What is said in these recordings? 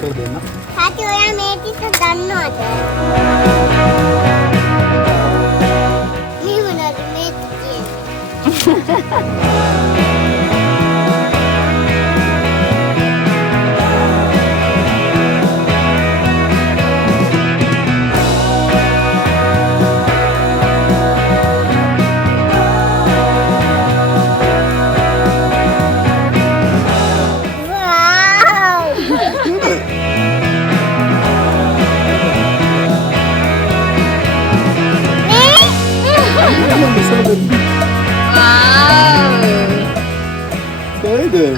कर देना तो गन्ना आता है नहीं बना दूँ मैं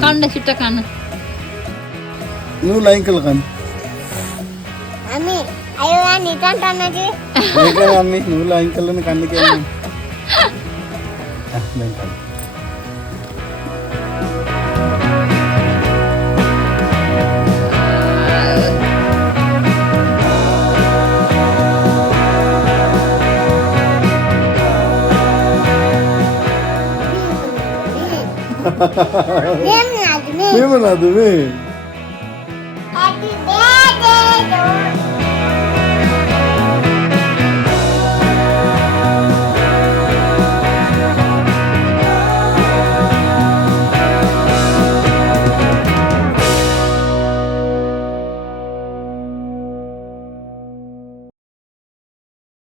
Kanda kita kan. Nu lain kal kan. Ami, ayo ani tonton aja. Mereka Ami, nu lain kal ni kan ke. Lain kal. Dia mengaduk. Memang ada ni.